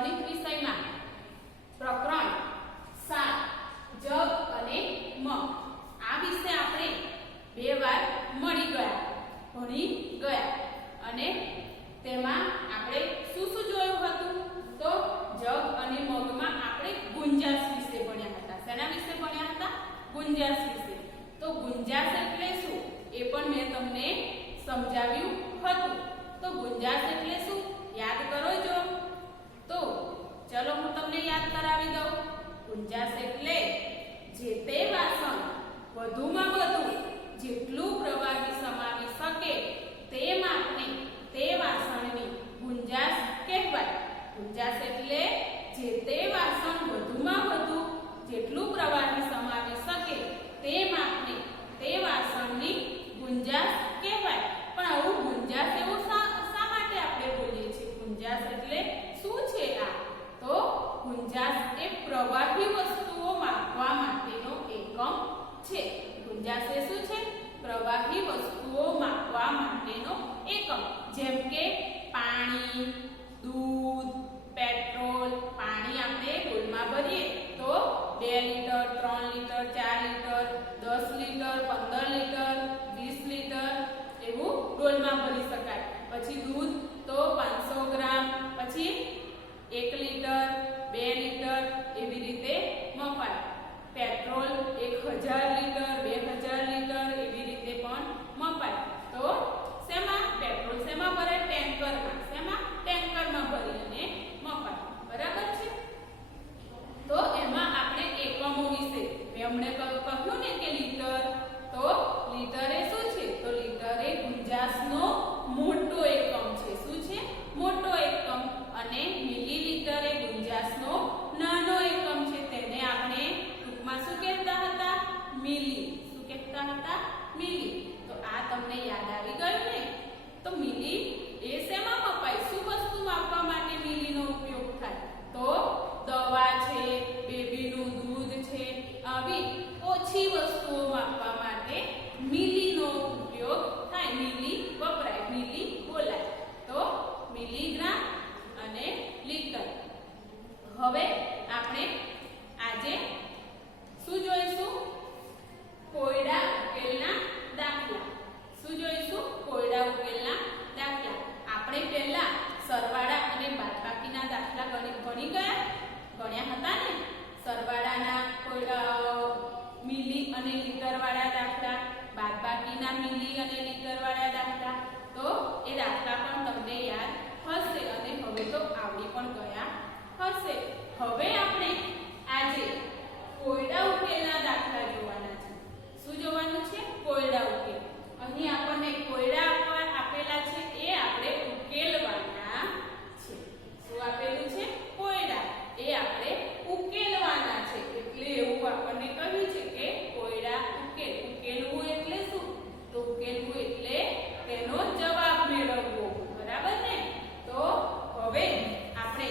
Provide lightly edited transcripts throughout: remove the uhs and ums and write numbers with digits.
ગણિત વિષયમાં પ્રકરણ 7 જગ અને મ આ વિશે આપણે બે વાર મળી ગયા ભણી ગયા અને તેમાં આપણે શું શું જોયું હતું તો જગ અને મગમાં આપણે ગુંજાશ વિશે ભણ્યા હતા શેના વિશે ભણ્યા હતા ગુંજાશ વિશે તો ગુંજાશ એટલે શું એ પણ મેં તમને સમજાવ્યું હતું તો ગુંજાશ એટલે શું યાદ કરો જો તો ચલો હું તમને યાદ કરાવી દઉં ગુંજાશ એટલે જે તે વાસણ વધુમાં વધુ જેટલું પ્રવાહી સમાવી શકે તે માપને તે વાસણની ગુંજાશ કહેવાય ગુંજાશ એટલે જે તે વાસણ વધુમાં વધુ જેટલું પ્રવાહી સમાવી શકે તે માપને તે વાસણની ગુંજાશ કહેવાય પણ આવું ગુંજાશ એવું શા માટે આપણે બોલીએ છીએ ગુંજાશ એટલે શું છે આ તો ગુંજાશ એ પ્રવાહી વસ્તુઓ માપવા માટેનો એકમ છે ગુંજાશ એ શું છે પ્રવાહી વસ્તુઓ માપવા માટેનો એકમ જેમ કે પાણી દૂધ પેટ્રોલ પાણી આપણે ડોલમાં ભરીએ તો 2 litre 3 litre 4 litre 10 litre 15 litre 20 litre એવું ડોલમાં ભરી શકાય પછી દૂધ તો 500 ગ્રામ પછી 1 લીટર 2 લીટર એવી રીતે મપાય પેટ્રોલ 1000 લીટર 2000 લીટર એવી રીતે પણ મપાય તો શેમાં પેટ્રોલ શેમાં ભરાય ટેન્કરમાં ભરી અને મપાય બરાબર છે તો એમાં આપણે એકમો વિશે મેં હમણે કહ્યું ને કે લીટર તો લીટર એ શું છે તો લીટર એ ગુંજાશનો મોટો એકમ છે શું છે મોટો એકમ અને મિલીલીટર એ ગુંજાશનો નાનો એકમ છે તેને આપણે ટૂંકમાં શું કહેતા હતા મિલી શું કહેતા હતા મિલી તો આ તમને યાદ આવી ગયું ને તો મિલી એ શેમાં મપાય શું વસ્તુ માપવા માટે મિલીનો ઉપયોગ થાય તો દવા છે બેબીનું દૂધ છે આવી ઓછી વસ્તુઓ માપવા માટે મિલીનો ઉપયોગ થાય મિલી વપરાય મિલી બોલાય તો મિલીગ્રામ અને લીટર હવે આપણે આજે શું જોઈશું કોયડા ઉકેલના દાખલા શું જોઈશું કોયડા ઉકેલના દાખલા આપણે પહેલા સરવાળા અને બાદબાકીના દાખલા ભણ્યા હતા ને સરવાળાના મિલી અને લીટર વાળા દાખલા બાદબાકીના મિલી અને લીટર વાળા દાખલા તો એ દાખલા પણ તમને યાદ હશે અને હવે તો આવડી પણ ગયા હશે હવે આપણે આજે કોયડા ઉકેલના દાખલા જોવાના છે શું જોવાનું છે કોયડા ઉકેલ અહીં આપણને કોયડા આપેલા છે એ આપણે ઉકેલવાના છે શું આપેલું છે કોયડા એ આપણે ઉકેલવાના છે એટલે એવું આપણને કહ્યું છે કે કોયડા ઉકેલ ઉકેલવું એટલે શું તો ઉકેલવું એટલે તેનો જવાબ મેળવવો બરાબર ને તો હવે આપણે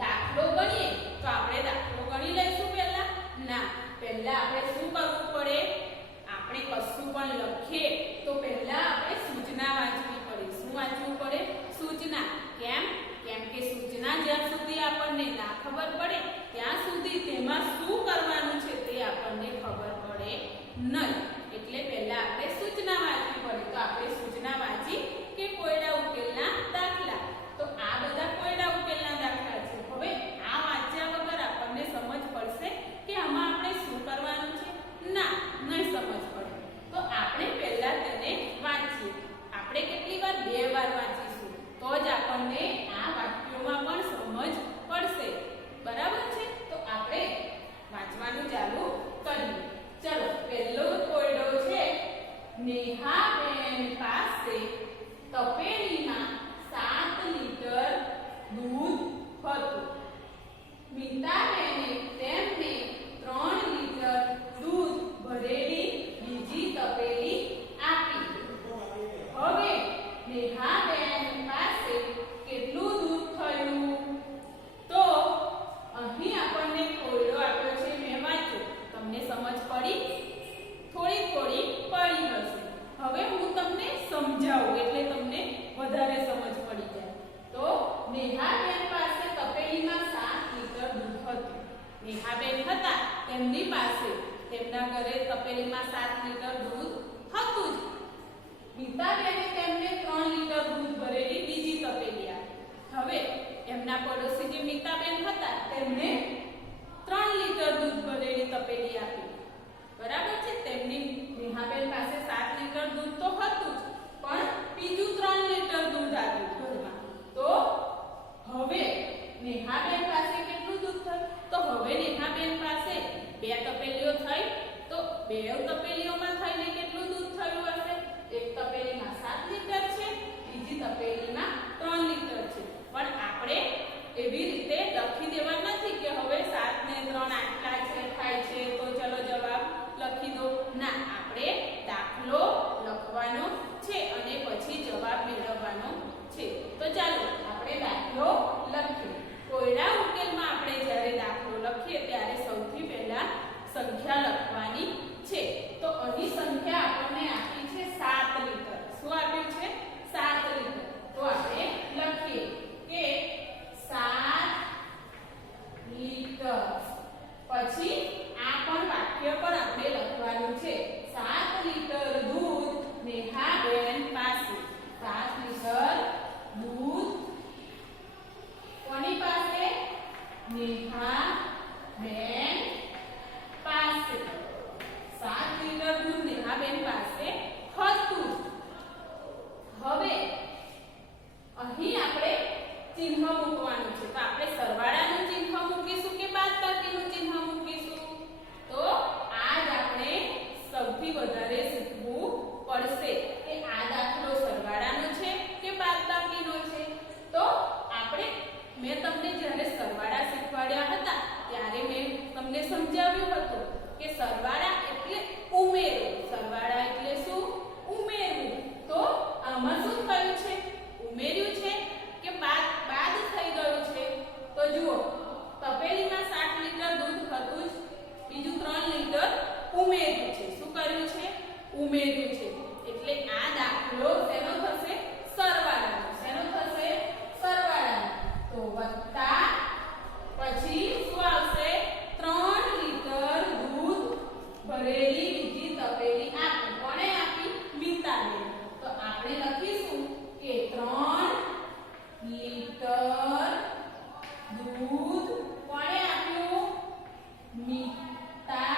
દાખલો ગણીએ તો આપણે દાખલો ગણી લઈશું પહેલા ના પહેલા આપણે શું કરવું પડે આપણે કશું પણ લખીએ તો પહેલા આપણે સૂચના વાંચવી પડે શું વાંચવું પડે સૂચના કેમ કે સૂચના જ્યાં સુધી આપણને ના ખબર પડે ત્યાં સુધી તેમાં શું કરવાનું છે તે આપણને ખબર પડે નહીં એટલે પહેલા આપણે સૂચના વાંચવી પડે તો આપણે સૂચના વાંચી કે કોયડા ઉકેલના દાખલા તો આ બધા કોયડા ઉકેલના દાખલા છે હવે આ વાંચ્યા વગર આપણને સમજ પડશે કે આમાં આપણે શું કરવાનું છે ના નહીં સમજ પડે તો આપણે પહેલા તેને વાંચીએ આપણે કેટલી વાર 2 વાર વાંચીશું તો જ આપણને આ વાક્યોમાં પણ સમજ પડશે બરાબર છે તો આપણે વાંચવાનું લીટર દૂધ હતું જ. મીતાબેને તેમને 3 લીટર દૂધ ભરેલી બીજી તપેલી આપી. હવે એમના પડોશી જે મીતાબેન હતા તેમને 3 લીટર દૂધ ભરેલી તપેલી આપી. બરાબર છે. તેમની નેહાબેન પાસે 7 લીટર દૂધ તો હતું જ, પણ બીજું 3 લીટર દૂધ આવ્યું ઘરમાં. તો હવે નેહાબેન પાસે કેટલું દૂધ થયું? તો હવે નેહાબેન પાસે 2 તપેલીઓ થઈ. તો 2 તપેલીઓમાં થઈને કેટલું દૂધ થયું હશે? એક તપેલીમાં 7 લીટર છે, બીજી તપેલીમાં 3 લીટર છે. પણ આપણે એવી રીતે લખી દેવા નથી કે હવે 7 ને 3 આટલા છે થાય છે તો ચલો જવાબ લખી દો. ના, આપણે દાખલો લખવાનો છે અને પછી જવાબ મેળવવાનો છે. તો ચાલો આપણે દાખલો લખીએ. કોયડા ઉકેલમાં આપણે જ્યારે દાખલો લખીએ ત્યારે સૌથી પહેલા સંખ્યા લખવાની છે. તો અહીં સંખ્યા આપણને આપી છે 7 લીટર. શું આપ્યું છે? 7 લીટર. તો આપણે લખીએ કે 7 લીટર. પછી આ પણ વાક્ય પણ આપણે લખવાનું છે. 7 લીટર દૂધ નેહાબેન પાસે. 7 લીટર દૂધ કોની પાસે? નેહાબેન પાસે. 7 લીટર દૂધ નેહાબેન પાસે હતું. હવે અહીં આપણે ચિહ્ન મૂકવાનું છે. તો આપણે સરવાળાનું ચિહ્ન મૂકીશું કે બાદબાકીનું ચિહ્ન મૂકીશું? તો આજ આપણે સૌથી વધારે શીખવું પડશે કે આ દાખલો સરવાળાનો છે કે બાદબાકીનો છે. તો મેં તમને જ્યારે સરવાળા શીખવાડ્યા હતા ત્યારે મેં તમને સમજાવ્યું હતું કે સરવાળા એટલે ઉમેરો. સરવાળા એટલે શું? ઉમેરવું. તો આમાં શું થયું છે? ઉમેર્યું છે કે બાદ થઈ ગયું છે? તો જુઓ, તપેલીમાં 7 લીટર દૂધ હતું જ, બીજું 3 લીટર ઉમેર્યું છે. શું કર્યું છે? ઉમેર્યું છે. એટલે આ દાખલો શેનો થશે? સરવાળાનો. શેનો થશે? સરવાળાનો. તો વત્તા પછી શું આવશે? 3 લીટર દૂધ ભરેલી બીજી તપેલી આપી. કોણે આપી? મીતાબેન. તો આપણે લખીશું કે 3 લીટર દૂધ કોણે આપ્યું? મીતાબેને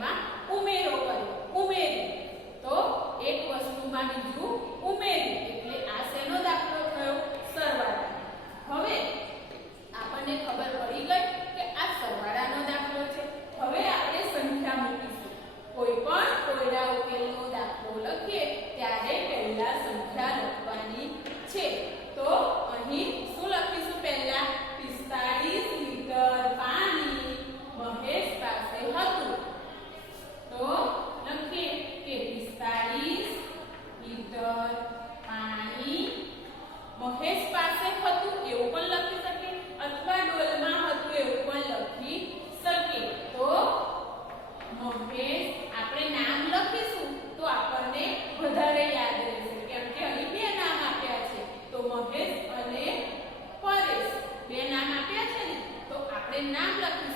એમાં ઉમેરો કર્યો, ઉમેર્યું. તો એક વસ્તુમાં બીજું ઉમેર્યું એટલે આ શેનો દાખલો થયો? સરવાળા. હવે આપણને ખબર પડી ગઈ કે આ સરવાળાનો દાખલો છે. હવે આપણે સંખ્યા મૂકીશું. કોઈ પણ કોયડા ઉકેલનો દાખલો લખીએ ત્યારે પહેલા સંખ્યા લખવાની છે. તો અહીં શું લખીશું? પહેલા 45 લીટર પાણી મહેશ પાસે હતું. તો લખીએ કે 45 લીટર પાણી મહેશ પાસે હતું એવું પણ લખી શકીએ અથવા ડોલમાં હતું એવું પણ લખી શકીએ. તો મહેશ આપણે નામ લખીશું તો આપણને વધારે યાદ રહેશે કેમ કે અહીં બે નામ આપ્યા છે. તો મહેશ અને પરેશ બે નામ આપ્યા છે ને તો આપણે નામ લખીશું.